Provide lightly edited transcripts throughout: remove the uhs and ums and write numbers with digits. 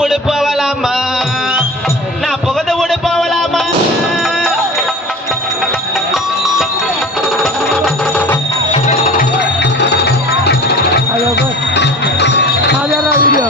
ஊடு போகலாமா நான் புகுந்த ஊடு போகலாமா வீடியோ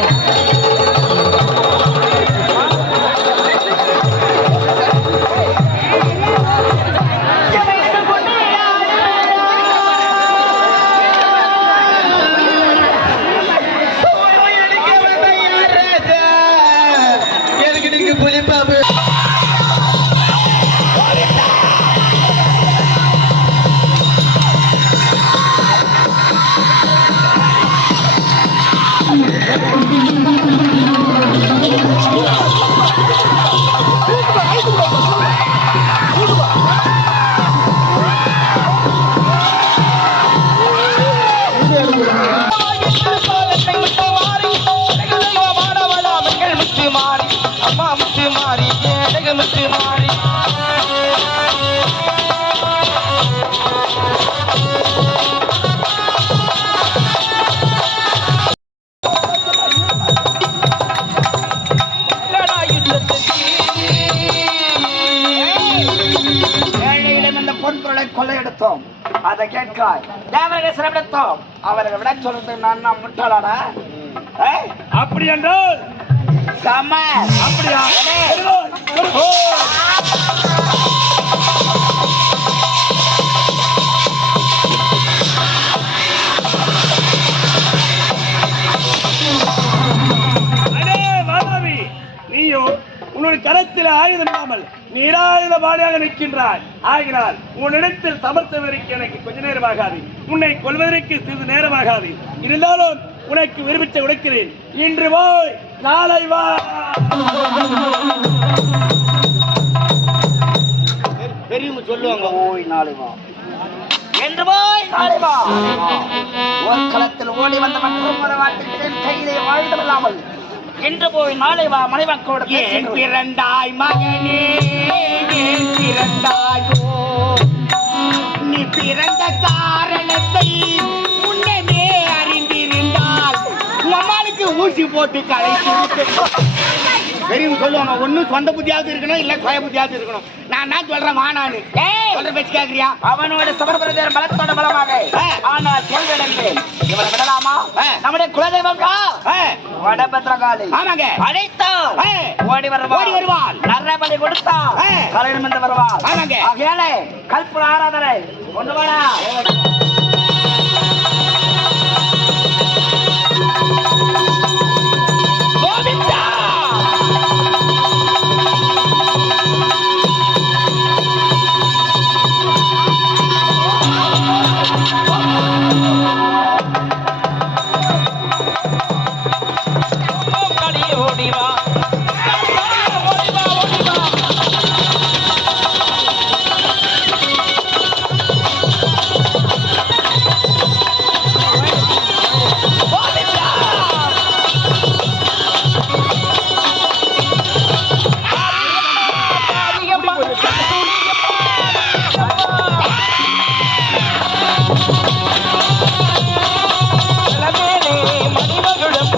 கொள்ளையெடுத்தோம். அதை கேட்காய் தேவரை சிறப்பித்தோம். அவரை விட சொல்றது நான் முட்டாளாடா? அப்படி என்றால் சம அப்படியா? நீயோ உன்னுடைய கரத்தில் ஆயுதம் இல்லாமல் நீராயுத பாடியாக நிற்கின்றாய். ஆகினால் உன்னிடத்தில் சமர்த்தவதற்கு எனக்கு கொஞ்ச நேரமாகாது, உன்னை கொள்வதற்கு சிறிது நேரமாகாது. இருந்தாலும் உனக்கு விரும்பிச்ச உடைக்கிறேன். இன்று போய் நாளை வா. பெரியவங்க சொல்லுவாங்க, ஓய் நாளை வா என்று போய் நாளை வா. ஒரு களத்தில் ஓடி வந்த மற்றும் ஒரு வாட்டில் கையிலே ஆயுதம் இல்லாமல் என்று போய் நாளை வா. மனைவக்கோடு பிறந்தாய் மகனே, பிறந்தாயோ நீ பிறந்த காரணத்தை முன்னமே அறிந்திருந்தால் நம்மளுக்கு ஊசி போட்டு கலைத்து பெரியவங்க சொல்லுவாங்க, ஒன்னும் சொந்த புத்தியாவது இருக்கணும், இல்ல சுய புத்தியாவது இருக்கணும். நான் தான் சொல்றேன் மானானு சொல்ற பேச்சு கேக்குறியா? அவனோட சமர்ப்பணம் பலத்தோட பலமாக ஆனால் சொல்றேன். இவனை விடலாமா? நம்முடைய குலதெய்வம் வடபத்ரகாளி. ஆமாங்க, அழைத்தோம் ஓடி வருவாள். நரபலி கொடுத்தால் கலைஞர் வந்து வருவாள். ஆமாங்க, ஆகையால கல்புர ஆராதனை கொண்டு வாடா. மணிமகுடம்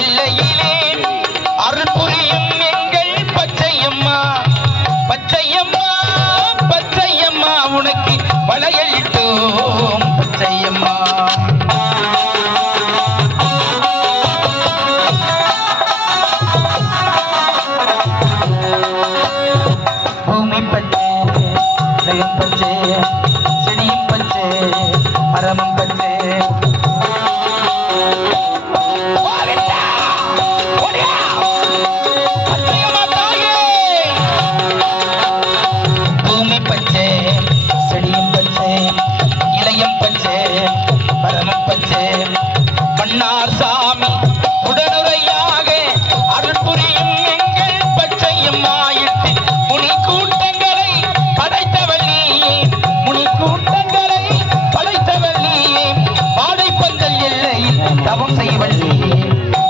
எல்லையிலே அருள் புரியும் எங்கள் பச்சையம்மா பச்சையம்மா பச்சையம்மா உனக்கு வளையலிட்டோம் பச்சையம்மா பூமி பச்சை ஜெயம் பச்சை செடியும் பச்சை மரமும் பச்சை பூமி பச்சை செடியும் பச்சை இலையும் பச்சை மரமும் பச்சை மன்னார் சாமி உடனுரையாக அருள் புரியும் எங்கள் பச்சையம்மா இட்டு முனி கூட்டங்களை படைத்தவள் நீயே முனி கூட்டங்களை படைத்தவள் நீயே பாடைப்பந்தல் எல்லையில் தவம் செய்வள் நீயே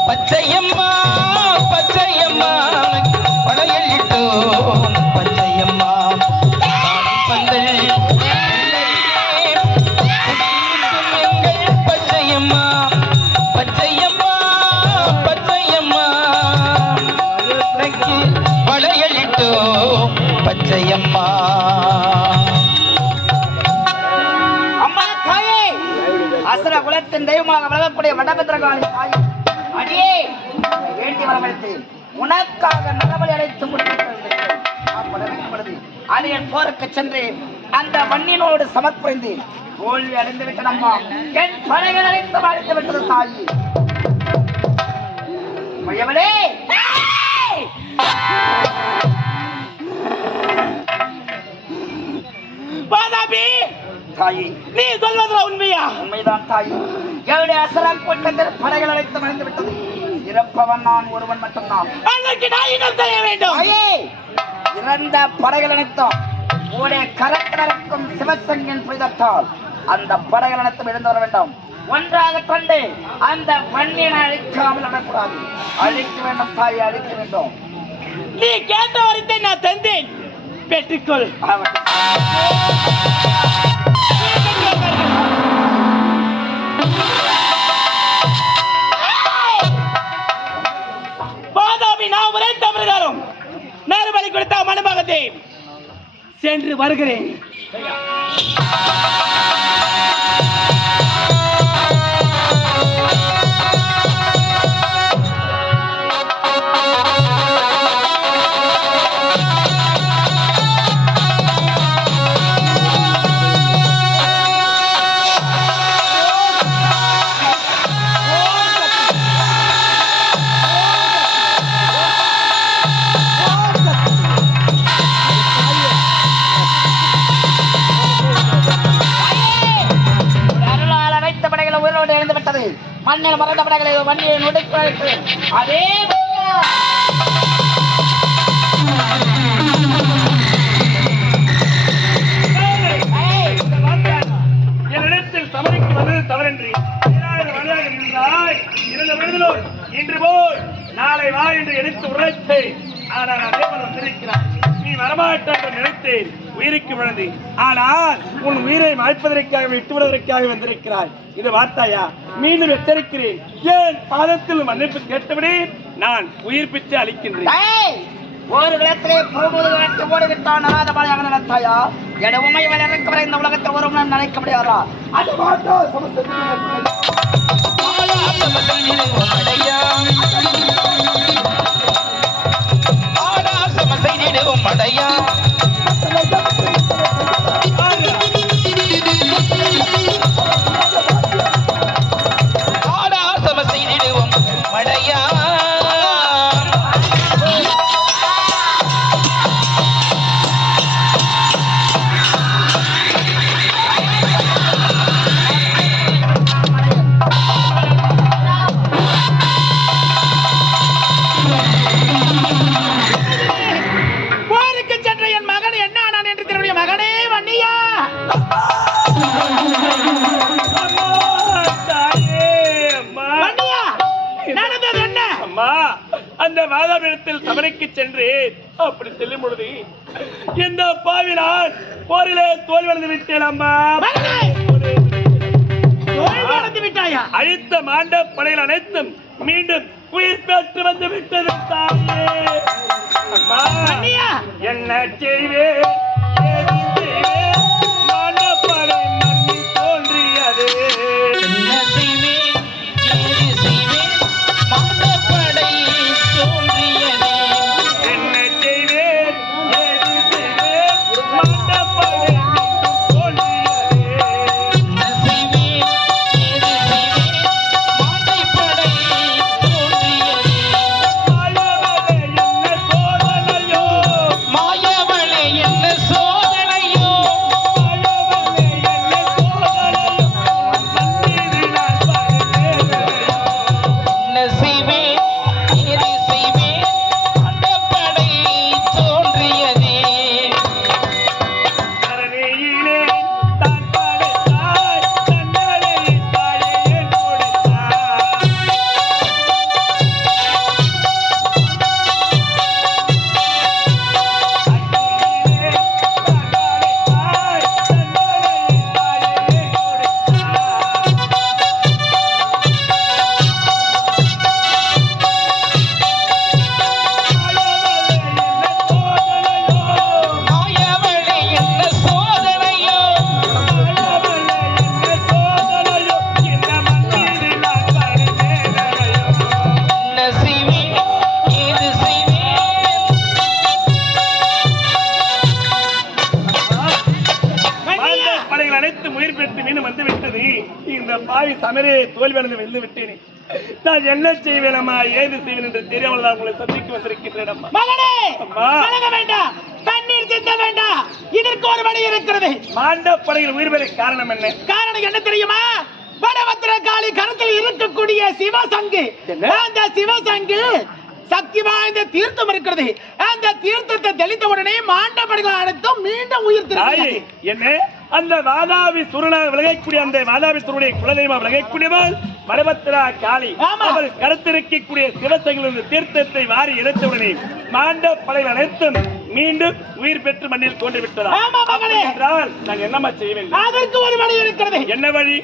பச்சையம்மா பச்சையம்மா படையலிட்டோம் பச்சையம்மா பாடைப்பந்தல் எல்லையிலே எங்கள் பச்சையம்மா பச்சையம்மா பச்சையம்மா உனக்கு வளையலிட்டோம் பச்சையம்மா அம்மா தாயே அசுர குலத்தின் தெய்வமாக விளங்கக்கூடிய வடபத்திரகாளி தாயே அடியே வேண்டி வரமளித்தேன் உனக்காக நலவழி அழைத்து முடித்து அதையன் போருக்கு சென்று அந்த மண்ணினோடு சமர்ப்புரிந்தேன் தோல்வி அடைந்து விட்டனம்மா என் படைகள் அழைத்து அழைத்து விட்டது தாயி மையவளே பாதாபி தாயி நீ சொல்வதுல உண்மையா உண்மைதான் தாயி என்னுடைய அசரம் கொண்டதில் படைகள் அழைத்து மறைந்து விட்டது இறப்பவன் நான் ஒருவன் மட்டும்தான் அதற்கு நான் என்ன செய்ய வேண்டும் இறந்த படைகள் அனைத்தும் உடைய கரக்கடக்கும் சிவசங்கன் புரிதத்தால் அந்த படைகள் அனைத்தும் எழுந்து வர வேண்டும் ஒன்றாக கொண்டு அந்த மண்ணினை அழிக்காமல் நடக்கூடாது அழிக்க வேண்டும் தாயை அழிக்க வேண்டும் நீ கேட்ட வரத்தை நான் தந்தேன் பெற்றுக்கொள் பாதாபி நான் ஒரே தவறுகாரம் நேரமளி கொடுத்த மனுமகத்தை சென்று வருகிறேன் மண்ணில் மறந்த படைகளை வண்டியை நொடித்து அதே என்னிடத்தில் சமரிக்கு வந்தது தவறன்றி இருந்த விடுதலோடு இன்று போய் நாளை வா என்று எடுத்து உரைத்தேன். ஆனால் அதே வந்திருக்கிறார். நீ வரமாட்டான் என்று நினைத்தேன், உயிருக்கு விழுந்தேன். ஆனால் உன் உயிரை மாய்ப்பதற்காக விட்டுவிடுவதற்காக வந்திருக்கிறாய். இது வார்த்தாயா? மீண்டும் எச்சரிக்கிறேன், ஏன் பாதத்தில் மன்னிப்பு கேட்டபடி நான் உயிர் பிச்சை அளிக்கின்றேன். ஒரு இடத்திலே புறமுதுகு ஓடிவிட்டான் அனாதபாளையாக நினைத்தாயா? என உண்மை வளர்க்க வரை இந்த உலகத்தில் ஒருவன் நினைக்க முடியாதா? அது மாட்டா மடையா மடையா அந்த மாதாபிடத்தில் சபரிக்கு சென்று அப்படி செல்லும் பொழுது இந்த பாவினால் போரிலே தோல்வியடைந்து விட்டேன். அம்மா அழித்த மாண்ட படைகள் அனைத்தும் மீண்டும் போரிலே தோல்வியடைந்து வந்து விட்டேனே. நான் என்ன செய்வேன் அம்மா, ஏது செய்வேன் என்று தெரியாமல் தான் உங்களை சந்திக்க வந்திருக்கின்றேன் அம்மா. மகனே, அம்மா. கலங்க வேண்டாம், கண்ணீர் சிந்த வேண்டாம். இதற்கு ஒரு வழி இருக்கிறது. மாண்ட படையில் உயிர் பெற காரணம் என்ன? காரணம் என்ன தெரியுமா? வடபத்திரகாளி கரத்தில் இருக்கக்கூடிய சிவசங்கு. அந்த சிவசங்கு சக்தி வாய்ந்த தீர்த்தம் இருக்கிறது. அந்த தீர்த்தத்தை தெளித்த உடனே மாண்டபடிகள் அனைத்தும் மீண்டும் உயிர் திரும்பி என்ன அந்த வாதாபி சுரனாக விலகக்கூடிய அந்த வாதாபி சுரனுடைய குலதெய்வம் விலகக்கூடியவள் வடபத்திரா காளி. அவள் கருத்திருக்கக்கூடிய சிவசங்கிலிருந்து தீர்த்தத்தை வாரி எடுத்தவுடனே மாண்ட படைகள் அனைத்தும் மீண்டும் உயிர் பெற்று மண்ணில் தோன்றி விட்டதா என்றால் நான் என்னமா செய்வேன்? அதற்கு ஒரு வழி இருக்கிறது. என்ன வழி?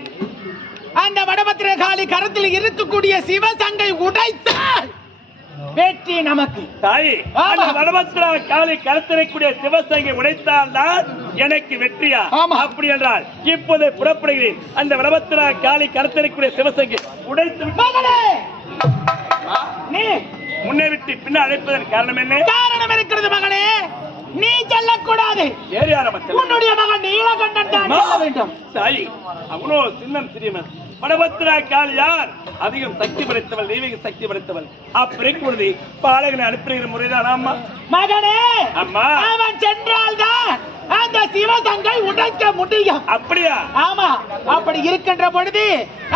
அந்த வடபத்திரகாளி கரத்தில் இருக்கக்கூடிய சிவசங்கை உடைத்தால் வெற்றி நமக்கு. தாய், அந்த வடபத்திரா காளி கருத்திருக்கக்கூடிய சிவசங்கை உடைத்தால் தான் எனக்கு வெற்றியா? அப்படி என்றால் இப்போது புறப்படுகிறேன். அந்த வடபத்திரா காளி கருத்திருக்கக்கூடிய சிவசங்கை உடைத்து நீ முன்னே விட்டு பின்ன அழைப்பதன் காரணம் என்ன? காரணம் இருக்கிறது மகனே. நீ செல்லக்கூடாது. உன்னுடைய மகன் நீலகண்டன் தான் செல்ல வேண்டும். தாய், அவனோ சின்னம் சிறியவன். வடபத்திரா காளி யார்? அதிகம் சக்தி படைத்தவள், தெய்வீக சக்தி படைத்தவள். அப்படி பாலகனை அனுப்புகிற முறைதான் அம்மா. மகனே, அம்மா, அவன் சென்றால் தான் அந்த சிவசங்கை உடைக்க முடியும். அப்படியா? ஆமா. அப்படி இருக்கின்ற பொழுது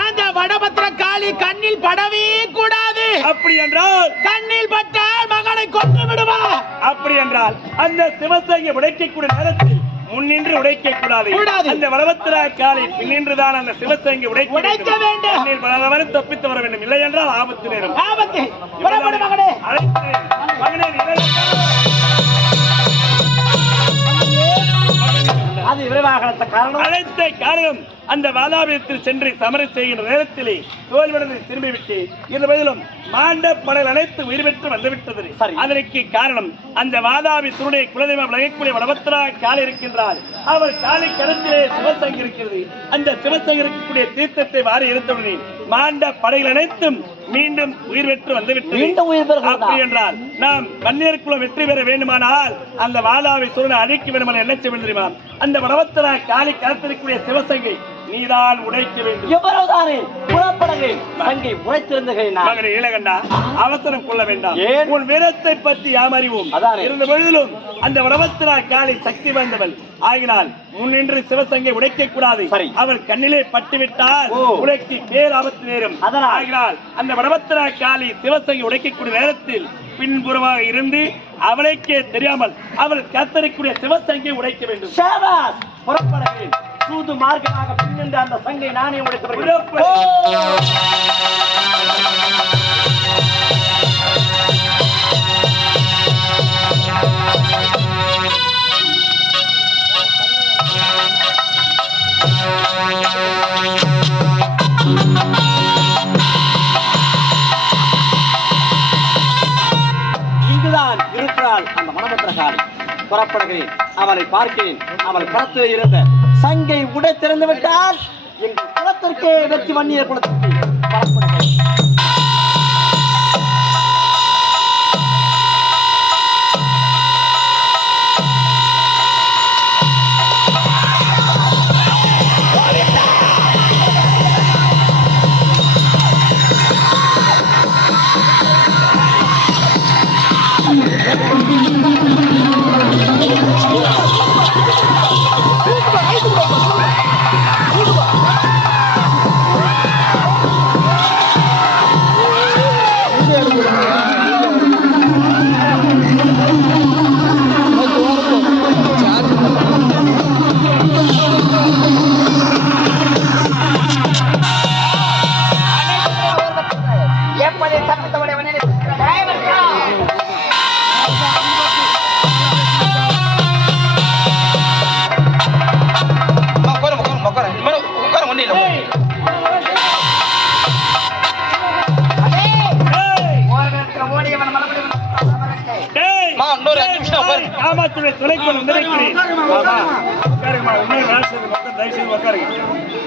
அந்த வடபத்திர காளி கண்ணில் படவே கூடாது. அப்படி என்றால் கண்ணில் பட்டால் மகனை கொண்டு விடுவா. அப்படி என்றால் அந்த சிவசங்கை உடைக்கக்கூடிய நேரத்தில் முன்னின்று உடைக்க கூடாது. அந்த வடபத்திரா காளி பின்னின்றுதான் அந்த சிவசங்கை உடைக்க வேண்டும். தப்பித்து வர வேண்டும். இல்லை என்றால் ஆபத்து நேரம். ஆபத்து. மகனே, அது விரைவாக காரணம். அழைத்த காரணம் அந்த வாதாபியத்தில் சென்று சமரம் செய்கின்ற நேரத்திலே தோல்வியடைந்து திரும்பிவிட்டு இந்த பதிலும் மாண்ட படைகள் அனைத்து உயிர் பெற்று வந்துவிட்டது. அதற்கு காரணம் அந்த வாதாபி சுருடைய குலதெய்வம் விலகக்கூடிய வடபத்திரா காளி இருக்கின்றார். அவர் காளி கருத்திலே சிவசங்கி இருக்கிறது. அந்த சிவசங்கி இருக்கக்கூடிய தீர்த்தத்தை வாரி எடுத்தவுடனே மாண்ட படைகள் அனைத்தும் மீண்டும் உயிர் பெற்று வந்துவிட்டது. அப்படி என்றால் நாம் வன்னியருக்குள்ள வெற்றி பெற வேண்டுமானால் அந்த வாதாபி சுரனை அழிக்க வேண்டுமான என்ன செய்ய வேண்டும் தெரியுமா? அந்த வடபத்திரா காளி கருத்திருக்கக்கூடிய சிவசங்கை நீதான் உடைக்க வேண்டும். எவ்வளவுதானே புறப்படுகிறேன். சங்கை உடைத்திருந்தேன். மகனே நீலகண்டா, அவசரம் கொள்ள வேண்டாம். உன் வீரத்தை பற்றி யாம் அறிவோம். இருந்த பொழுதிலும் அந்த வடபத்திரா காளி சக்தி வாய்ந்தவள் ஆகினால் முன்னின்று சிவசங்கை உடைக்க கூடாது. அவள் கண்ணிலே பட்டுவிட்டால் உடைக்கு பேராபத்து நேரும். ஆகினால் அந்த வடபத்திரா காளி சிவசங்கை உடைக்கக்கூடிய நேரத்தில் பின்புறமாக இருந்து அவளைக்கே தெரியாமல் அவள் கத்தரிக்கூடிய சிவசங்கை உடைக்க வேண்டும். புறப்படுகிறேன். சூது மார்க்கமாக பின்னின்ற அந்த சங்கை நானே உடைத்து இங்குதான் இருக்கிறாள் அந்த வடபத்திரகாளி. புறப்படுகிறேன். அவளை பார்க்கிறேன். அவள் களத்தில் இருந்த சங்கை உடை திறந்து விட்டால் எங்கள் குலத்திற்கே வெற்றி வன்னியர் குலத்திற்கு புறப்படுகிறேன்.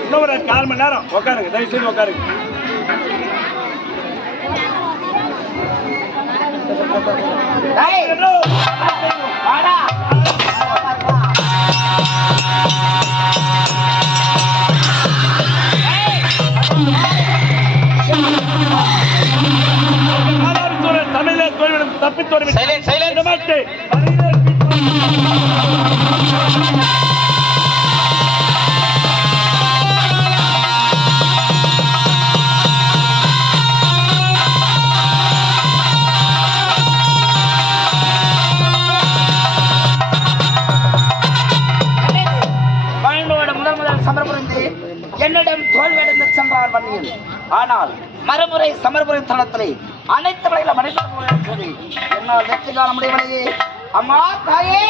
இன்னொரு 4 மணி நேரம் உட்காருங்க. தயவு செய்து உட்காருங்க. Hey! தப்பித்தோடு Silence, silence. மாட்டேன். முதல் சமர்புரிந்து என்னிடம் தோல்வியடைந்து சென்றார் வன்னியன். ஆனால் மறுமுறை சமர்புரி தளத்திலே அனைத்து வகையில மனிதர்கள் என்னால் வெற்றி காண முடியவில்லையே. அம்மா தாயே,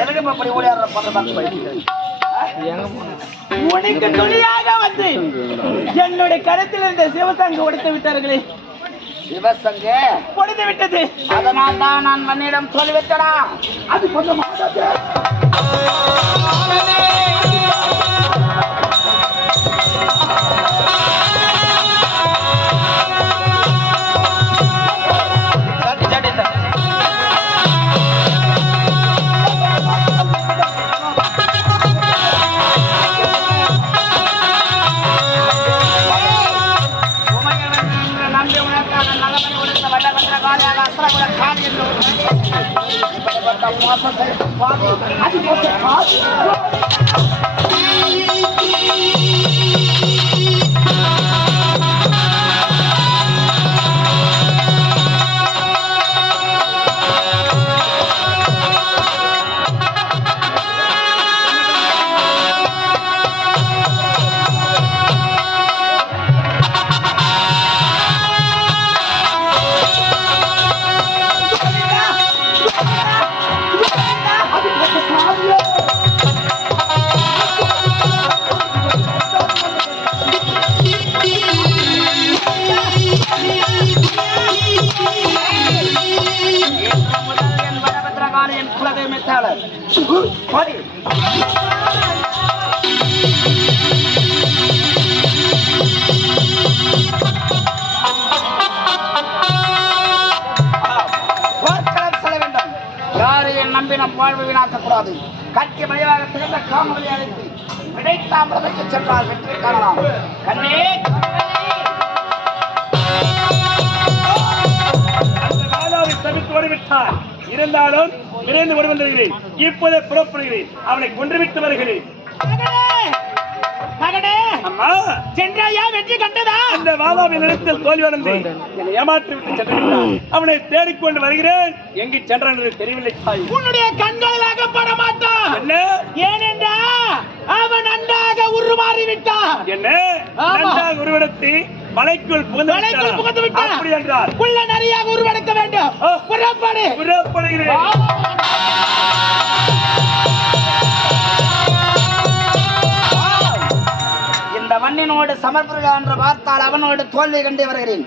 எனக்கு அப்படி ஓடியாடுற உனக்கு துணியாக வந்து என்னுடைய கருத்தில் இருந்த சிவசங்கு உடைத்து விட்டார்களே. சிவசங்க உடைத்து விட்டது. அதனால் தான் நான் மண்ணிடம் சொல்லிவிட்டடா. அது கொஞ்சம் நம்பினம் வாழ்வு வீணாக்கக்கூடாது. கட்சி மலையாக திறந்த காமலை அழைத்து விடைத்தாம்பரமைக்கு சென்றால் வெற்றி காணலாம். கண்ணே, அந்த ராஜாவை தவிர்த்து ஓடிவிட்டார். இருந்தாலும் விரைந்து ஓடி வந்திருக்கிறேன். இப்போதே புறப்படுகிறேன். அவனை கொன்றுவிட்டு வருகிறேன். மகனே, அம்மா, சென்றாயா? வெற்றி கண்டதா? அந்த வாதாவின் இடத்தில் தோல்வியடைந்து என்னை ஏமாற்றி விட்டு சென்று விட்டான். அவனை தேடிக்கொண்டு வருகிறேன். எங்கு சென்றான் என்று தெரியவில்லை தாய். உன்னுடைய கண்களில் அகப்பட மாட்டான். என்ன? ஏனென்றா அவன் நன்றாக உருமாறி விட்டான். என்ன? நன்றாக உருவெடுத்து மலைக்குள் புகுந்து விட்டான். அப்படி என்றால் உள்ள நிறைய உருவெடுக்க வேண்டும். புறப்படு. புறப்படுகிறேன். மண்ணினோடு சமர்ப்புக என்று பார்த்தால் அவனோடு தோல்வி கண்டு வருகிறேன்.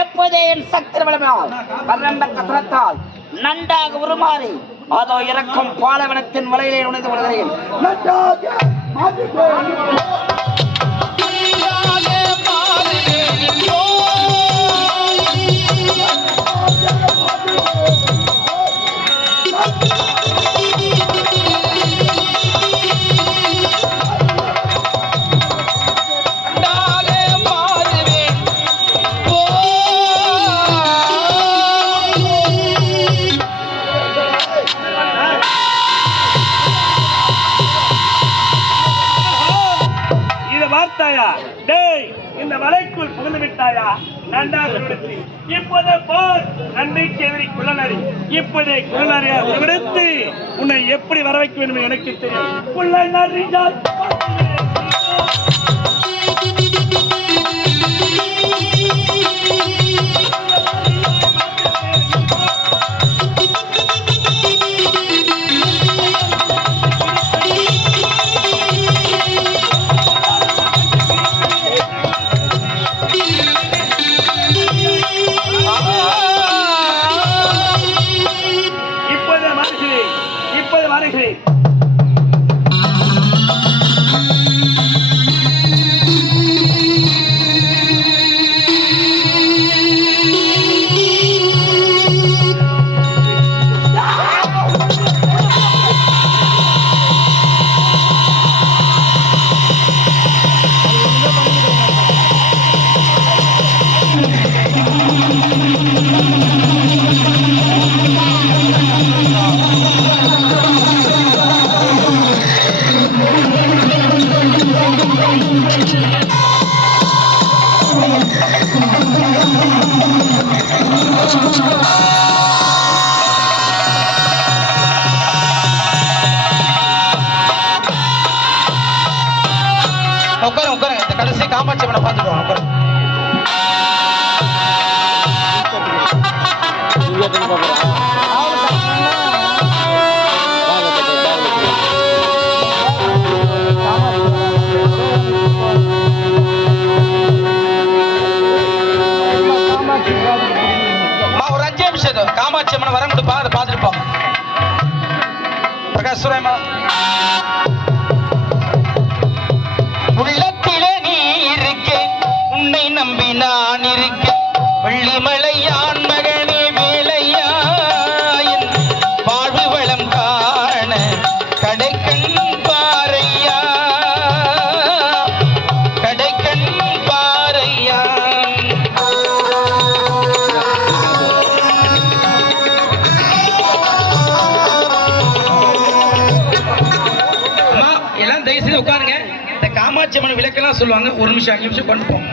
எப்போதே என் சக்தி வளமால் பரந்த கத்திரத்தால் நன்றாக உருமாறி அதோ இறக்கும் பாலவனத்தின் வலையிலே நுழைந்து வருகிறேன். இந்த மலைக்குள் புகுந்து விட்டாயா? நன்றாக இப்போதே போர் நன்மைக்கு எதிரி குள்ளநரி. இப்போதே குள்ளநரியா விடுத்து உன்னை எப்படி வர வைக்க வேண்டும் எனக்கு தெரியும். குள்ளநரி இப்போது வருகிறேன். அவனை பார்த்துட்டு ஒரு 5 நிமிஷம் காமாட்சி அம்மன் வரம் கொடுப்பா, அதை பார்த்துருப்பாங்க. பிரகாஷ் சுரேமா, உள்ளத்திலே நீ இருக்க, உன்னை நம்பி நான் இருக்க, வெள்ளிமலையான் மகனே வேலையா, என் வாழ்வு வளம் காண கடைக்கண் பாறையா, கடைக்கண் பாறையா. எல்லாம் தயவு செய்து உட்காருங்க. இந்த காமாட்சி அம்மன் விளக்கெல்லாம் சொல்லுவாங்க. 1 நிமிஷம் 5 நிமிஷம் பண்ணுவோம்.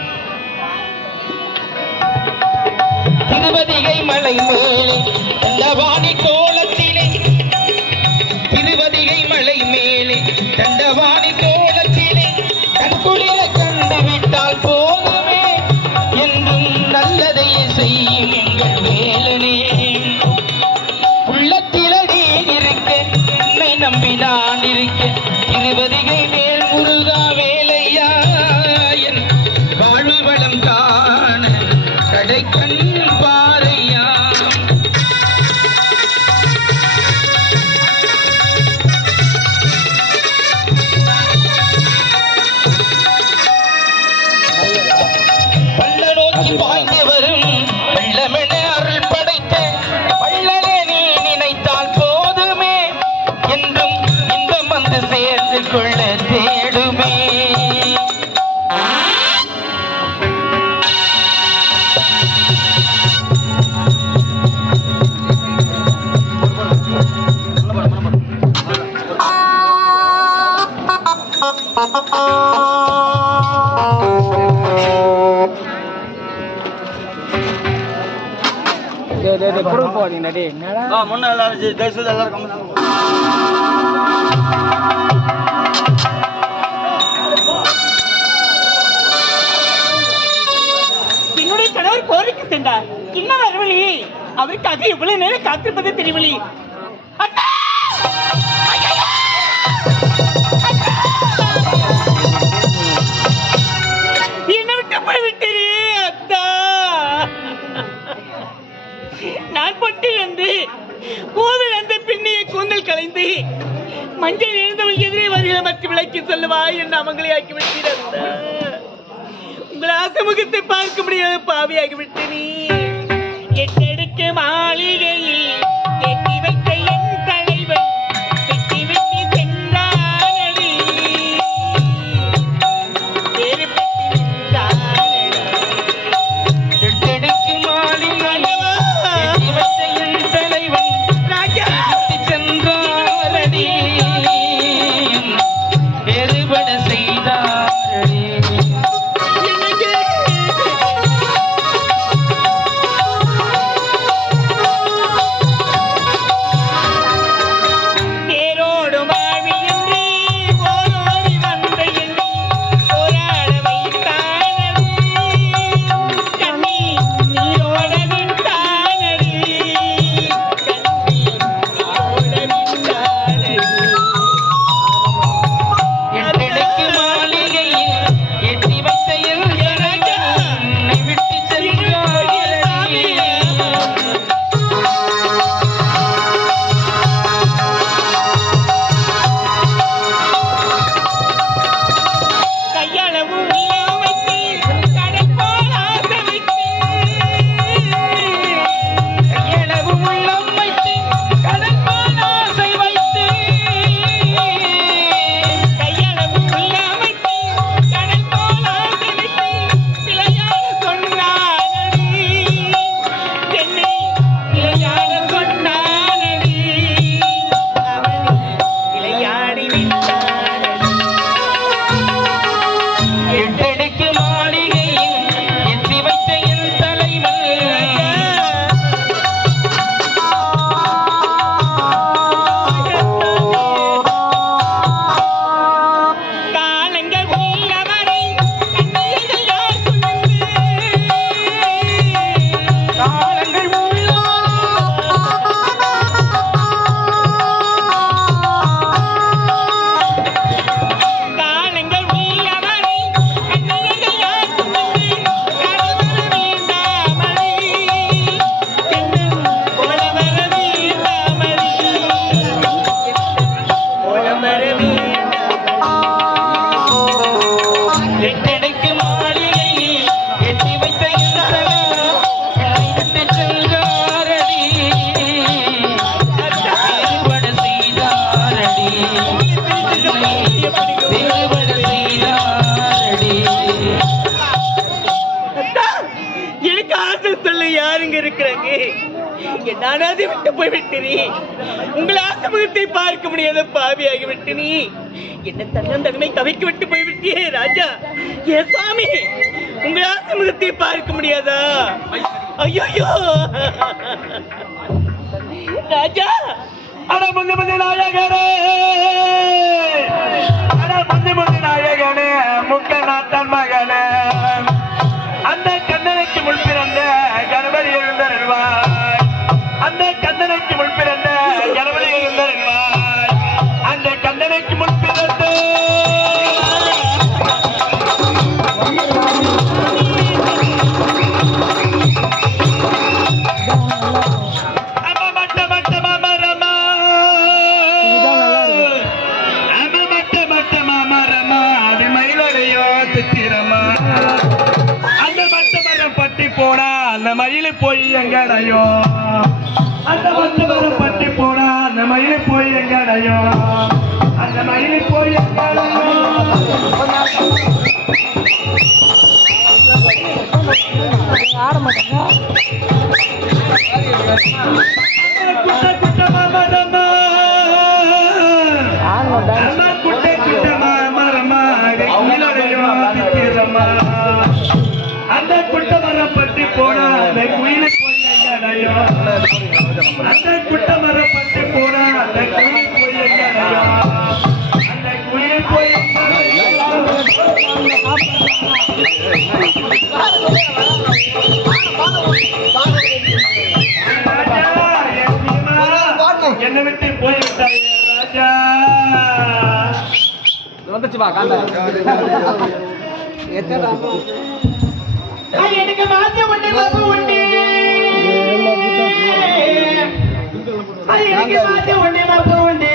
திருவதிகை மலை மேலே தண்டவாணி கோலத்திலே, திருவதிகை மலை மேலே தண்டவாணி கோலத்திலே, கண்குளிர கண்டு விட்டால் போதுமே, என்றும் நல்லதையே செய்யும் எங்கள் வேலனே. உள்ளத்தில நீ இருக்க, உன்னை நம்பி நான் இருக்க, திருவதிகை மேல் முருகா வேலையா, என் வாழ்வு வளம் காண கடைக்கண் பாறையா. பள்ள நோக்கி பாய்ந்து வரும் வெள்ளமென அருள் படைத்த வள்ளலே, நீ நினைத்தால் போதுமே, என்றும் இன்பம் வந்து சேர்ந்து கொள்ள தேடுமே. முன்ன எல்லாரும் தயவுசெய்து எல்லாரும் கம்மி. என்னுடைய கணவர் போருக்கு சென்றார், இன்னும் வரவில்லை. அவருக்காக இவ்வளவு நேரம் காத்திருப்பது தெரியவில்லை. அத்தா! ஐயையோ! அத்தா! என்னை விட்டு போய்விட்டீரே அத்தா. நான் பொட்டி வந்து கூந்தல் அந்த பின்னிய கூந்தல் கலைந்து மஞ்சள் எழுந்தவள் எதிரே வருகிற மற்ற விளக்கி சொல்லுவா என் அமங்களை ஆக்கி விட்டீர் அத்தா. உங்கள் ஆசமுகத்தை பார்க்க முடியாத பாவியாகி விட்டேனே. எட்டெடுக்கு மாளிகையில் எட்டி வைத்த என் தலைவன் வெட்டி வெட்டி சென்றானடி, வேறு பெட்டி நின்றானடி. எட்டெடுக்கு மாளிகை எட்டி வைத்த என் தலைவன் ராஜா வெட்டி சென்றாரடி, வேறுபட செய்தாரடி. தேரோடும் வாழ்வில் என்று போரோடி வந்த என்னை போராட வைத்தானடி, கண்ணி நீரோட விட்டானடி, கண்ணி நீரோட விட்டானடி. எனக்கு ஆசை சொல்ல யாருங்க இருக்கிறாங்க? நானாவது விட்டு போய் விட்டுனி உங்கள் ஆசமுகத்தை பார்க்க முடியாத பாவியாகி விட்டுனி என்ன தன்னந்தன்மை தவிக்க விட்டு போய் விட்டியே ராஜா. ஏ சாமி, உங்கள் ஆசமுகத்தை பார்க்க முடியாதா? ஐயோ ராஜா. அட முந்தி முந்தி நாயகனே, அட முந்தி முந்தி நாயகனே, முக்க நாட்டன் மகனே, அந்த கண்ணனுக்கு முன் பிறந்த கணபதி எழுந்தருள்வாய், அந்த கண்ணனுக்கு முன் பிறந்த கணபதி எழுந்தருள்வாய், அந்த கண்ணனுக்கு முன் பிறந்த மயில போய் எங்கடையோ, அந்த மத்த மரம் பட்டி போனா அந்த மயில போய் எங்கடையோ, அந்த மயில போய் எங்கடையோ. ஆட மாட்டாங்க. குட்ட குட்ட மாமரமா, குட்ட குட்ட மாமரமா, குயிலடையோ திக்கிறமா, அந்த குட்ட மரம் பட்டி போனா அந்த குயில போய் எங்கடையோ, அந்த குட்ட மரம் பட்டி போனா அந்த குயில் போய் எங்கடையோ, அந்த குயில் போய் என்ன விட்டு போய்விட்டாய் ராஜா. வந்துச்சுமா காந்தா எனக்கு மாற்ற உண்டு பாபு உண்டு, எனக்கு மாற்ற உண்டு பாபு உண்டு.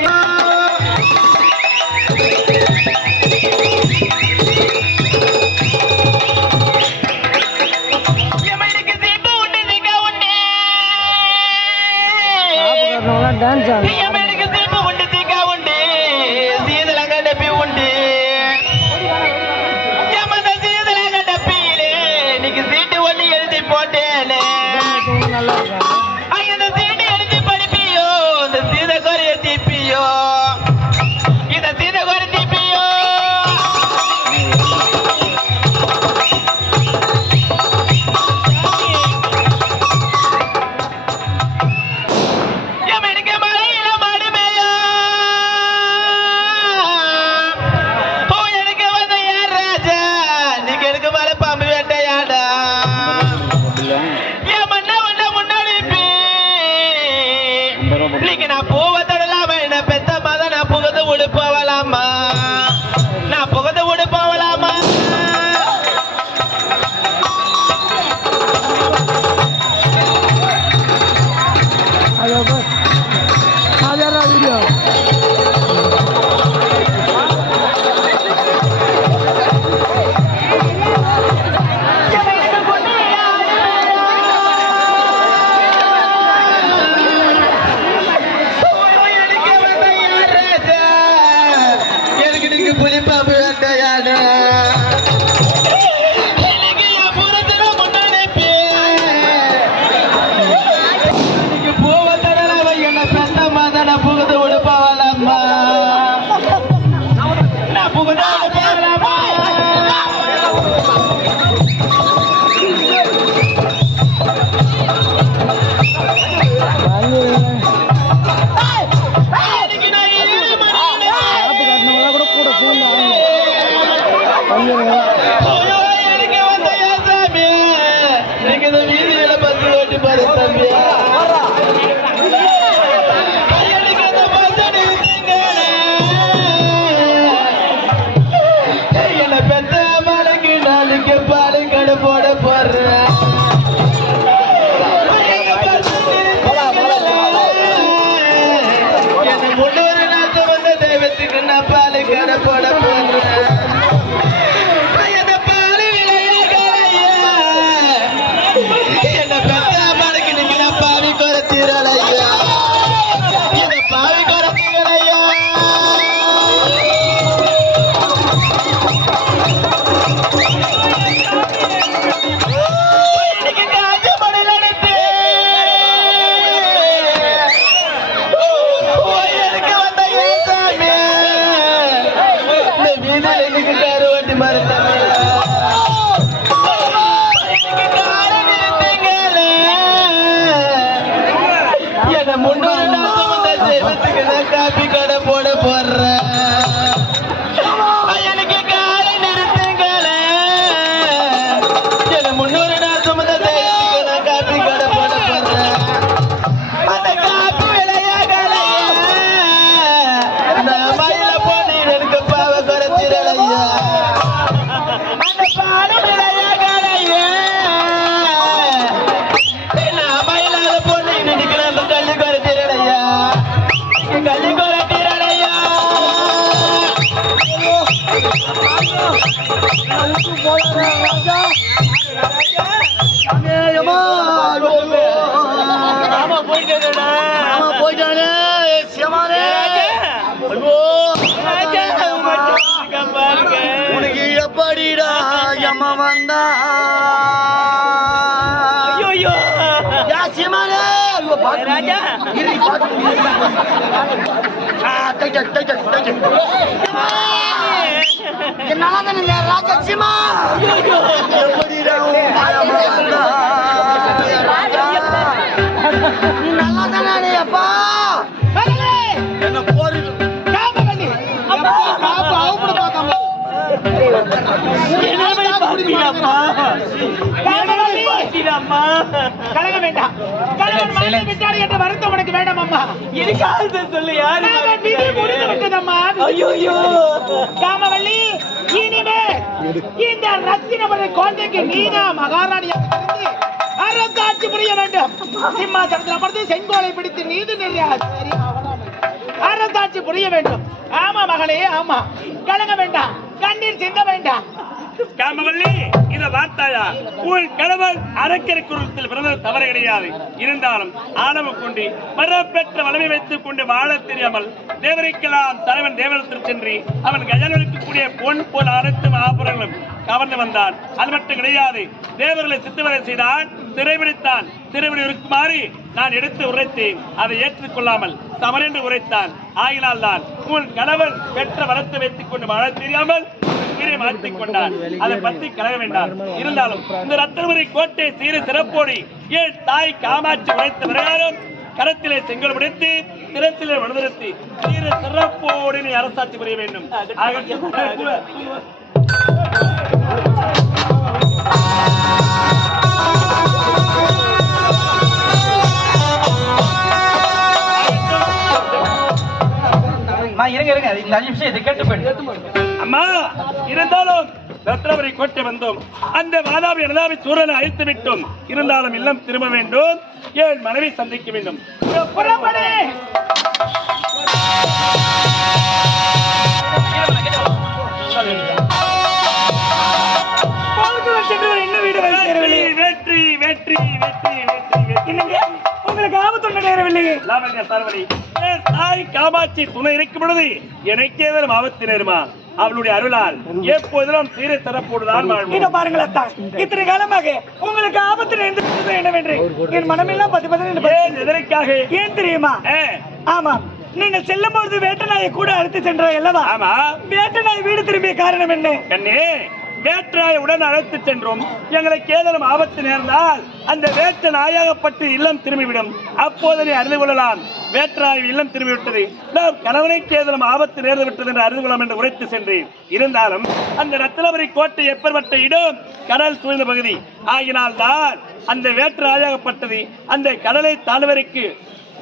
டான்ஸ் ஆடு. எனக்கு தீபம் உண்டு, தீக்கா உண்டு, சீதலங்க டப்பி உண்டு. எமத சீதலங்க டப்பியிலே இன்னைக்கு சீட்டு ஒண்ணு எழுதி போட்டேனே. நல்லா இருக்கா? இந்த சீட்டு எழுதி படிப்பியோ, இந்த சீத குறைய காப்பி கடை போட போடுறேன் எனக்கு காலை நிறுத்துங்கள என 300 நாள் சுமந்த நான் காப்பி கடை போட போடுறேன் அந்த காப்பி விளையாகலையா நான் மயில போன எனக்கு பாவ குறைச்சிடலையா அந்த பாடம் விளையாகலையா நான் மயிலால போன இன்னைக்கு நம்ம கல்வி குறைச்சிடலையா கல்வி குறைச்சிடலையா உனக்கு எப்படிடா எம்மா வந்தா ராஜசிமா எப்படிடா நீ நல்லா தானே அப்பா என்ன போரு கலங்க வேண்டாம் வருத்தம் உனக்கு வேண்டாம் அம்மா இதுக்காக சொல்லு யாரு காமவல்லி இனிமே இந்த ரத்தினபுரி கோட்டைக்கு நீனா மகாராணியா அரசாட்சி புரிய வேண்டும் சிம்மாசனத்தில் அமர்ந்து செங்கோலை பிடித்து நீதி நிறைய அரசாட்சி புரிய வேண்டும் ஆமா மகளே ஆமா கலங்க வேண்டாம் கண்ணீர் சிந்த வேண்டாம் காமவல்லி இத வார்த்தாயா உன் கணவன் அரக்கரை குருத்தில் பிறந்த தவறு கிடையாது இருந்தாலும் ஆணவ கொண்டு மரப்பெற்ற வளமை வைத்துக் கொண்டு வாழ தெரியாமல் தேவரைக்கெல்லாம் தலைவன் தேவலத்திற்கு சென்று அவன் கஜானுக்கு கூடிய பொன் போல் அனைத்து ஆபரணங்களும் கவர்ந்து வந்தான். அது மட்டும் கிடையாது, தேவர்களை சித்துவரை செய்தான், சிறைபிடித்தான். சிறைபிடி இருக்குமாறு நான் எடுத்து உரைத்தேன், அதை ஏற்றுக்கொள்ளாமல் தவறென்று உரைத்தான். ஆகினால் தான் உன் கணவன் பெற்ற வளர்த்து வைத்துக் கொண்டு வாழ தெரியாமல் உயிரை மாற்றிக் கொண்டான். அதை பற்றி கலக வேண்டாம். இருந்தாலும் இந்த ரத்தினபுரி கோட்டை சீர சிறப்போடு என் தாய் காமாட்சி உழைத்த பிரகாரம் கரத்திலே செங்கல் முடித்து சிரத்திலே வலுநிறுத்தி சீர சிறப்போடு நீ அரசாட்சி புரிய வேண்டும். அம்மா இருந்தாலும் ரத்னபுரி கோட்டை வந்தோம், அந்த வாதாபி அனதாபி சூரனை அழித்து விட்டோம். இருந்தாலும் இல்லம் திரும்ப வேண்டும், என் மனைவி சந்திக்க வேண்டும். வெற்றி வெற்றி வெற்றி வெற்றி உங்களுக்கு ஆபத்து நேரவில்லையே. தாய் காமாட்சி துணை இருக்கும் பொழுது எனக்கே ஏதேனும் ஆபத்து நேருமா? அவளுடைய அருளால் எப்போதெல்லாம் சீரை தரப்போடுதான் பாருங்களேன். இத்தனை காலமாக உங்களுக்கு ஆபத்து நேர்ந்தது என்னவென்று என் மனமெல்லாம் எதற்காக ஏன் தெரியுமா? ஆமா, நீங்க செல்லும் பொழுது வேட்ட நாயை கூட அழைத்து சென்றாய் அல்லவா? ஆமா. வேட்ட நாய் வீடு திரும்பிய காரணம் என்ன? கண்ணே, வேற்றாய் உடன் அழைத்து சென்றோம். எங்களுக்கு ஏதேனும் ஆபத்து நேர்ந்தால் அந்த வேற்ற நாயாகப்பட்டு இல்லம் திரும்பிவிடும். அப்போது நீ அறிந்து கொள்ளலாம், வேற்றாய் இல்லம் திரும்பிவிட்டது, நாம் கணவனுக்கு ஏதேனும் ஆபத்து நேர்ந்து விட்டது என்று அறிந்து கொள்ளலாம் என்று உரைத்து சென்றேன். இருந்தாலும் அந்த ரத்தினபுரி கோட்டை எப்பேற்பட்ட இடம்? கடல் சூழ்ந்த பகுதி ஆகினால் தான் அந்த வேற்ற நாயாகப்பட்டது அந்த கடலை தாழ்வரைக்கு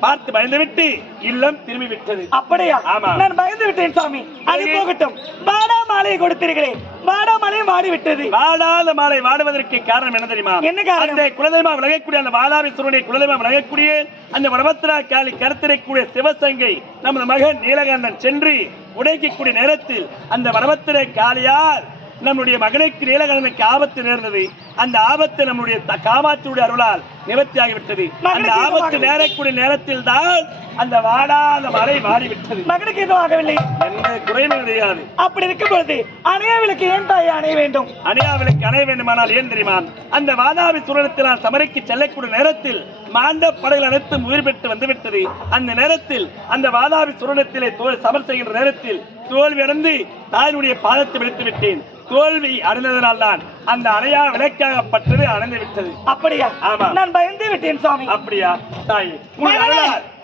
பார்த்து பயந்துவிட்டு இல்லம் திரும்பி விட்டது. அப்படியா? ஆமா, நான் பயந்து விட்டேன் சாமி. அது போகட்டும், வாடா மாலையை கொடுத்திருக்கிறேன், வாடா மாலை வாடி விட்டது. வாடாத மாலை வாடுவதற்கு காரணம் என்ன தெரியுமா? என்ன காரணம்? அந்த குலதெய்வமா விலகக்கூடிய அந்த வாதாபிசுரனுடைய குலதெய்வமா விலகக்கூடிய அந்த வடபத்ரா காளி கருத்திரைக்கூடிய சிவசங்கை நமது மகன் நீலகண்டன் சென்று உடைக்கக்கூடிய நேரத்தில் அந்த வடபத்திர காளியால் நம்முடைய மகனுக்கு நீலகண்டனுக்கு ஆபத்து நேர்ந்தது. அந்த ஆபத்து நம்முடைய காமாட்சியுடைய அருளால் நிவர்த்தியாகிவிட்டது. அந்த ஆபத்து நேரக்கூடிய நேரத்தில் தான் அந்த வாடாத மலை வாடிவிட்டது. மகனுக்கு எதுவும் ஆகவில்லை, எந்த குறையும் கிடையாது. அப்படி இருக்கும் பொழுது அணையா விளக்கு ஏன் தாய் அணைய வேண்டும்? அணையா விளக்கு அணைய வேண்டுமானால் ஏன் தெரியுமா? அந்த வாதாபி சூழலத்தில் நான் சமரைக்கு செல்லக்கூடிய நேரத்தில் மாண்ட படைகள் அனைத்தும் உயிர் பெற்று வந்துவிட்டது. அந்த நேரத்தில் அந்த வாதாபி சூழலத்திலே சமர் செய்கின்ற நேரத்தில் தோல்வி அடைந்து தாயினுடைய பாதத்தை விடுத்து விட்டேன். தோல்வி அடைந்ததனால் தான் அந்த அணையா விளக்காகப்பட்டது அணைந்து விட்டது. அப்படியா? ஆமா, நான் பயந்து விட்டேன் சுவாமி. அப்படியா? தாயே,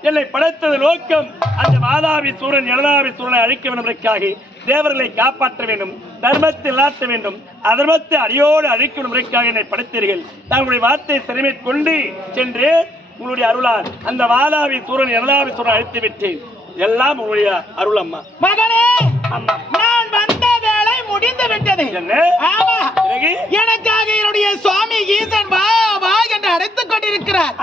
என்னை படைத்தது நோக்கம் அந்த வாதாபி சூரன் எழதாபி சூரனை அழிக்க வேண்டும்பதற்காக தேவர்களை காப்பாற்ற வேண்டும், தர்மத்தை நிலைநாட்ட வேண்டும், அதர்மத்தை அடியோடு அழிக்க வேண்டும்பதற்காக என்னை படைத்தீர்கள். தங்களுடைய வார்த்தையை சிறுமை கொண்டு சென்று உங்களுடைய அருளால் அந்த வாதாபி சூரன் எழதாபி சூரனை அழித்து விட்டேன். எல்லாம் உங்களுடைய அருள் அம்மா. மகனே, நான் வந்த வேலை முடிந்து விட்டது. ஆமா, எனக்காக என்னுடைய சுவாமி ஈசன் வா வா என்று அழைத்துக் கொண்டிருக்கிறார்.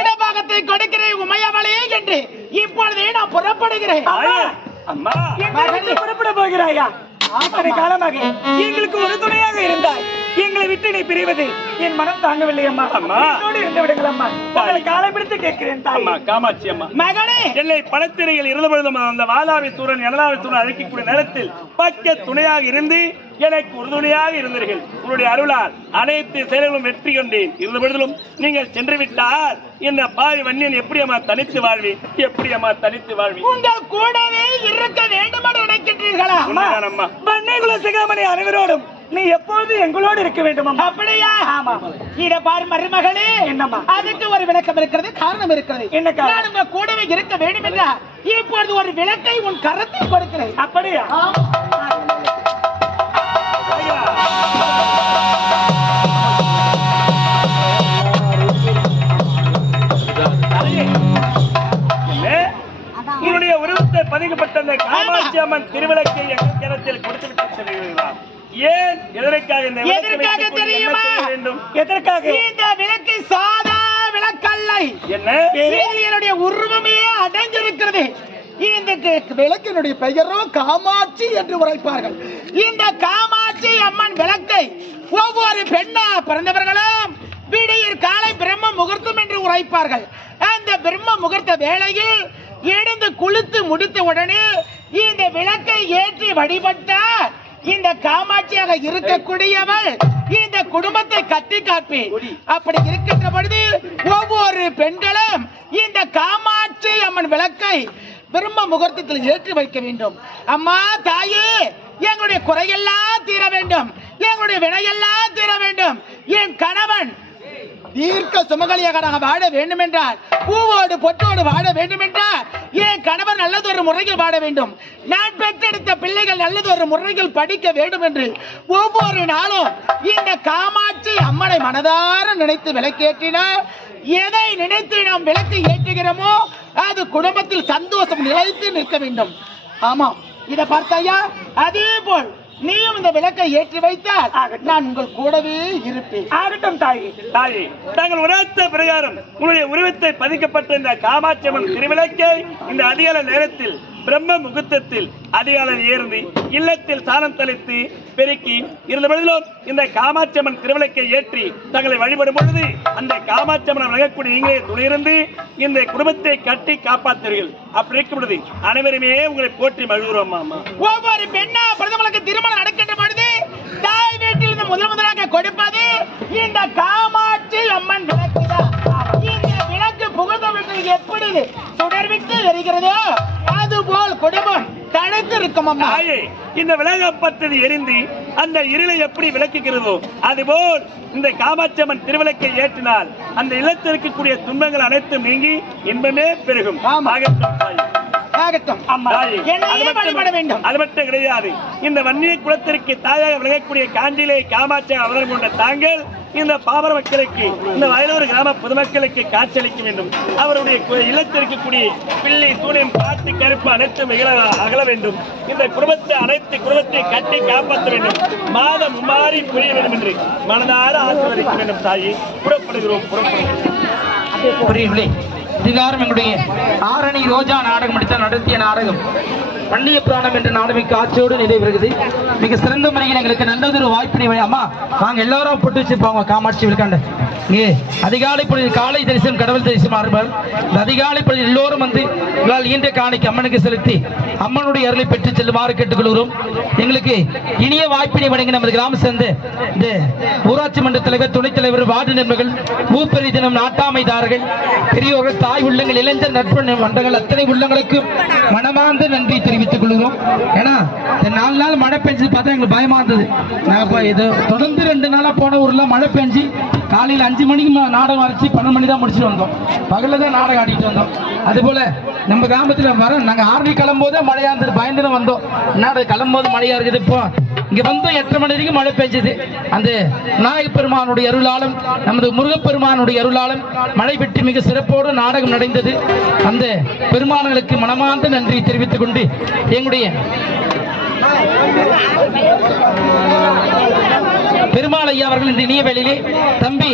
இடபாகத்தை கொடுக்கிறேன் உமையவளே என்று இப்பொழுதே நான் புறப்படுகிறேன். அம்மா, புறப்பட போகிறாயா? அத்தனை காலமாக எங்களுக்கு ஒரு துணையாக இருந்தாய், எங்களை விட்டு நீ பிரிவது என் மனம் தாங்கவில்லை அம்மா. இருந்து விடுங்கள் அம்மா. உங்களை காலை பிடித்து கேட்கிறேன் அம்மா. காமாட்சி அம்மா, மகனே, என்னை படத்திரையில் இருந்த பொழுதும் அந்த வாதாபி சூரன் எழதாபி சூரன் அழைக்கக்கூடிய நேரத்தில் பக்க துணையாக இருந்து எனக்கு உறுதுணையாக இருந்தீர்கள். உங்களுடைய அருளால் அனைத்து செயல்களும் வெற்றி கொண்டேன். இருந்த பொழுதிலும் நீங்கள் சென்று விட்டால் இந்த பாவி வன்னியன் எப்படி அம்மா தனித்து வாழ்வி? எப்படி அம்மா தனித்து வாழ்வி? உங்கள் கூடவே இருக்க வேண்டும் என்று நினைக்கின்றீர்களா? அம்மா, வன்னியகுல சிகாமணி அனைவரோடும் நீ எப்போது எங்களோடு இருக்க வேண்டும். அப்படியா? ஆமா. இத பாரு மருமகளே, என்னம்மா? அதுக்கு ஒரு விளக்கம் இருக்கிறது, காரணம் இருக்கிறது. என்ன காரணம்? உங்க கூடவே இருக்க வேண்டும் என்றால் இப்பொழுது ஒரு விளக்கை உன் கரத்தில் கொடுக்கிறேன். அப்படியா? உன்னுடைய உருவத்தை பதிக்கப்பட்ட அந்த காமாட்சி அம்மன் திருவிளக்கை எங்கள் கிணத்தில் கொடுத்து விட்டு செல்கிறீர்களா? ஏன்? எதற்காக இந்த எதற்காக தெரியுமா? எதற்காக? இந்த விளக்கு சாதா விளக்கல்லை. என்ன? என்னுடைய உருவமே அடைஞ்சிருக்கிறது. இந்த விளக்கினுடைய பெயரோ காமாட்சி என்று உரைப்பார்கள். இந்த காமாட்சி அம்மன் விளக்கை ஒவ்வொரு பெண்ணா பிறந்தவர்களும் விடியற் காலை பிரம்ம முகூர்த்தம் என்று உரைப்பார்கள். அந்த பிரம்ம முகூர்த்த வேளையில் எழுந்து குளித்து முடித்த உடனே இந்த விளக்கை ஏற்றி வழிபட்டால் இந்த காமாட்சியாக இருக்கக்கூடியவள் இந்த குடும்பத்தை கட்டி காப்பேன். அப்படி இருக்கின்ற பொழுது ஒவ்வொரு பெண்களும் இந்த காமாட்சி அம்மன் விளக்கை பிரம்ம முகூர்த்தத்தில் ஏற்றி வைக்க வேண்டும். அம்மா தாயே, எங்களுடைய குறையெல்லாம் தீர வேண்டும், எங்களுடைய வினையெல்லாம் தீர வேண்டும். என் கணவன் தீர்க்க சுமங்கலியாக வாழ வேண்டும் என்றால், பூவோடு பொட்டோடு வாழ வேண்டும் என்றால், என் கணவர் நல்லதொரு முறையில் வாழ வேண்டும், நான் பெற்றெடுத்த பிள்ளைகள் நல்லதொரு முறையில் படிக்க வேண்டும் என்று ஒவ்வொரு நாளும் இந்த காமாட்சி அம்மனை மனதார நினைத்து விளக்கேற்றினார். எதை நினைத்து நாம் விளக்கு ஏற்றுகிறோமோ அது குடும்பத்தில் சந்தோஷம் நிலைத்து நிற்க வேண்டும். ஆமா, இதை பார்த்தாயா? அதே போல் நீயும் இந்த விளக்கை ஏற்றி வைத்தால் நான் உங்கள் கூடவே இருப்பேன். ஆகட்டும் தாயே. தாயே, தாங்கள் உரைத்த பிரகாரம் உங்களுடைய உருவத்தை பதிக்கப்பட்ட இந்த காமாட்சி அம்மன் திருவிளக்கை இந்த அதிகால நேரத்தில் பிரம்ம முகூர்த்தத்தில் அதிகாலம் ஏறி இல்லத்தில் சாணம் தெளித்து பெருக்கி இருந்த பொழுதிலும் இந்த காமாட்சி அம்மன் திருவிளக்கை ஏற்றி தங்களை வழிபடும் பொழுது அந்த காமாட்சி அம்மன் வழங்கக்கூடிய நீங்களே துணையிருந்து இந்த குடும்பத்தை கட்டி காப்பாற்றுவீர்கள். அப்படி இருக்கும் பொழுது அனைவருமே உங்களை போற்றி மகிழ்கிறோம். ஒவ்வொரு பெண்ணா பிரதமருக்கு திருமணம் நடக்கின்ற பொழுது தாய் வீட்டில் இருந்து முதலாக கொடுப்பது இந்த காமாட்சி அம்மன் விளக்கு தான். இந்த விளக்கு புகுந்த வீட்டில் எப்படி தொடர்விட்டு எரிகிறதோ அதுபோல் குடும்பம் தடுத்து இருக்கும். இந்த விளக்கப்பட்டது எரிந்து அந்த இருளை எப்படி விளக்குகிறதோ அதுபோல் இந்த காமாட்சி அம்மன் திருவிளக்கை ஏற்றினால் அந்த இல்லத்தில் இருக்கக்கூடிய துன்பங்கள் அனைத்தும் நீங்கி இன்பமே பெருகும். அது மட்டும் கிடையாது, இந்த வன்னிய குலத்திற்கு தாயாக விளங்கக்கூடிய காஞ்சியிலே காமாட்சியாக அவதரம் கொண்ட தாங்கள் இந்த பாமர மக்களுக்கு, இந்த வயலூர் கிராம பொதுமக்களுக்கு காட்சியளிக்க வேண்டும். அவருடைய இல்லத்தில் இருக்கக்கூடிய பிள்ளை சூனியம் காட்டு கருப்பு அனைத்தும் அகல வேண்டும். இந்த குடும்பத்தை அனைத்து குடும்பத்தை கட்டி காப்பாற்ற வேண்டும். மாதம் மாறி புரிய வேண்டும் என்று மனதார ஆசீர்வதிக்க வேண்டும். தாயி, புறப்படுகிறோம். இதுகாரம் எங்களுடைய ஆரணி ரோஜா நாடகம் நடத்திய நாடகம் வன்னிய புராணம் என்ற நாடமிக்க ஆட்சியோடு நிறைவேறுகிறது. மிக சிறந்த முறையில் எங்களுக்கு நல்லதொரு வாய்ப்பினை அம்மா நாங்க எல்லாரும் போட்டு வச்சிருப்பாங்க காமாட்சி விழுக்காண்ட இங்கே அதிகாலை பொழுது காலை தரிசனம் கடவுள் தரிசனம் ஆறுபார். இந்த அதிகாலை பொழுது எல்லோரும் வந்து உங்களால் ஈன்ற காணிக்கு அம்மனுக்கு செலுத்தி அம்மனுடைய அருளை பெற்று செல்லுமாறு கேட்டுக்கொள்கிறோம். எங்களுக்கு இனிய வாய்ப்பினை வழங்கி நமது கிராமம் சேர்ந்து இந்த ஊராட்சி மன்ற தலைவர், துணைத் தலைவர், வார்டு நிர்வாகிகள், மூப்பெரி தினம் நாட்டாமைதாரர்கள், பெரியோர்கள், தாய் உள்ளங்கள், இளைஞர் நட்பு மன்றங்கள் அத்தனை உள்ளங்களுக்கும் மனமார்ந்த நன்றி தெரிவித்துக் கொள்கிறோம். ஏன்னா இந்த 4 நாள் மழை பெஞ்சது பார்த்தா எங்களுக்கு பயமா இருந்தது. நாங்கள் இது தொடர்ந்து 2 நாளா போன ஊர்ல மழை பெஞ்சு காலையில் 5 மணிக்கு நாடகம் அரைச்சி 12 மணி தான் முடிச்சுட்டு வந்தோம். பகல்ல தான் நாடகம் ஆடிட்டு வந்தோம். அதுபோல நம்ம கிராமத்தில் வர நாங்கள் 6 மணிக்கு கிளம்போதே மழையா இருந்தது, பயந்து தான் வந்தோம். நாடகம் கிளம்போது மழையா இருக்குது. இப்போ இங்க வந்தோம் 8:30 மணி வரைக்கும் மழை பெஞ்சது. அந்த விநாயகப் பெருமானுடைய அருளாலும் நமது முருகப்பெருமானுடைய அருளாலும் மழை பெற்று மிக சிறப்போடு நாடகம் நடந்தது. அந்த பெருமானங்களுக்கு மனமார்ந்த நன்றி தெரிவித்துக் கொண்டு எங்களுடைய பெருமாள் ஐயா அவர்கள் இந்த இனிய வேளையிலே தம்பி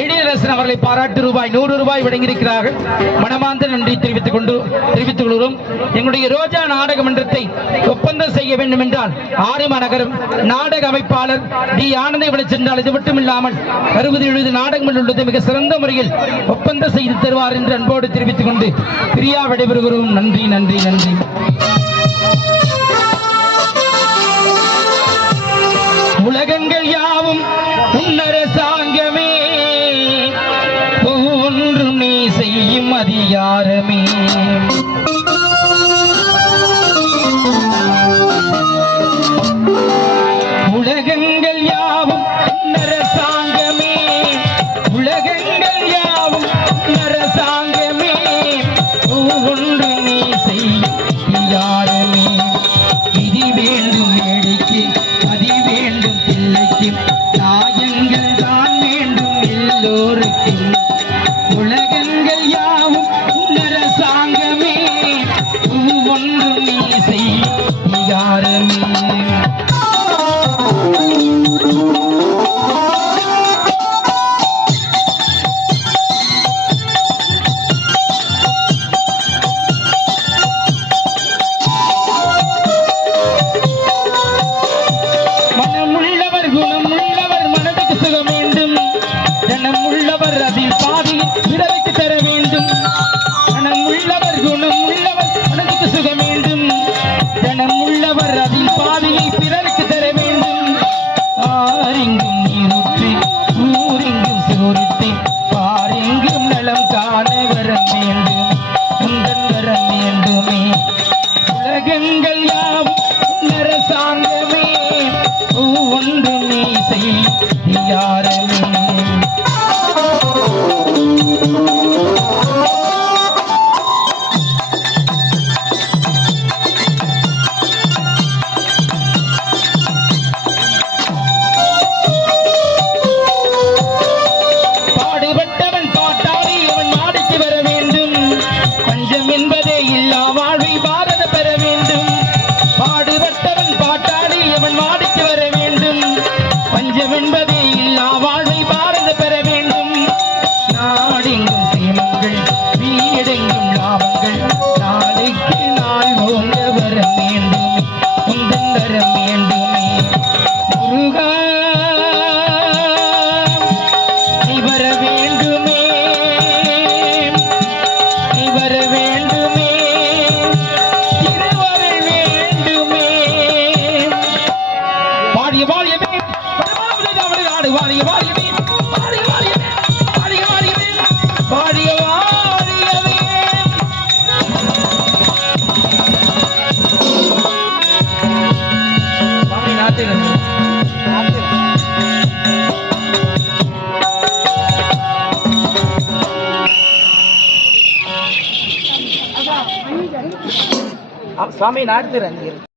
எழிலரசன் அவர்களை பாராட்டு ரூபாய் 100 வழங்கியிருக்கிறார்கள். மனமார்ந்த நன்றி தெரிவித்துக் கொள்கிறோம். எங்களுடைய ரோஜா நாடக மன்றத்தை ஒப்பந்தம் செய்ய வேண்டும் என்றால் ஆரியமாநகரம் நாடக அமைப்பாளர் டி ஆனந்தை சென்றால் இது மட்டும் இல்லாமல் 60-70 நாடகங்கள் உள்ளது. மிக சிறந்த முறையில் ஒப்பந்தம் செய்து தருவார் என்று அன்போடு தெரிவித்துக் கொண்டு பிரியா விடைபெறுகிறோம். நன்றி நன்றி நன்றி. உலகங்கள் யாவும் உன்னரசாங்கமே, ஒவ்வொன்றும் நீ செய்யும் அதிகாரமே. உலகங்கள் யாவும் உன்னரசாங்கமே, உலகங்கள் யாவும் உன்னரசாங்கமே, ஒவ்வொன்றும் நீ செய்யும் அதிகாரமே. விதி வேண்டும் ஏழைக்கு, மதி வேண்டும் பிள்ளைக்கு, நியாயங்கள் தான் வேண்டும் எல்லோருக்கும். உலகங்கள் யாவும் உன்னரசாங்கமே, ஒவ்வொன்றும் நீ செய்யும் அதிகாரமே. சுவாமி நாட்டுறேன்.